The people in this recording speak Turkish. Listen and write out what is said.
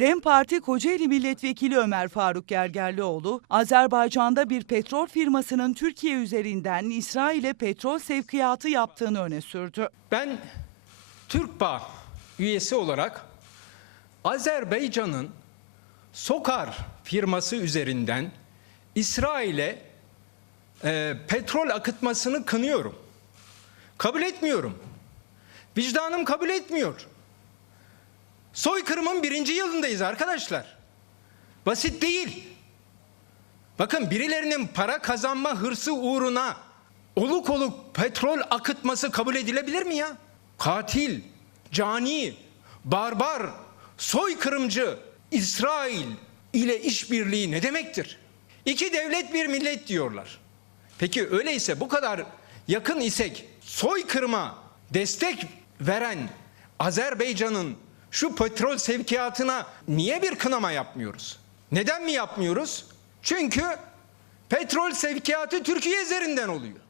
DEM Parti Kocaeli Milletvekili Ömer Faruk Gergerlioğlu, Azerbaycan'da bir petrol firmasının Türkiye üzerinden İsrail'e petrol sevkiyatı yaptığını öne sürdü. Ben TÜRKBA üyesi olarak Azerbaycan'ın Sokar firması üzerinden İsrail'e e, petrol akıtmasını kınıyorum. Kabul etmiyorum. Vicdanım kabul etmiyor. Soykırımın birinci yılındayız arkadaşlar. Basit değil. Bakın birilerinin para kazanma hırsı uğruna oluk oluk petrol akıtması kabul edilebilir mi ya? Katil, cani, barbar, soykırımcı İsrail ile işbirliği ne demektir? İki devlet bir millet diyorlar. Peki öyleyse bu kadar yakın isek soykırıma destek veren Azerbaycan'ın şu petrol sevkiyatına niye bir kınama yapmıyoruz? Neden mi yapmıyoruz? Çünkü petrol sevkiyatı Türkiye üzerinden oluyor.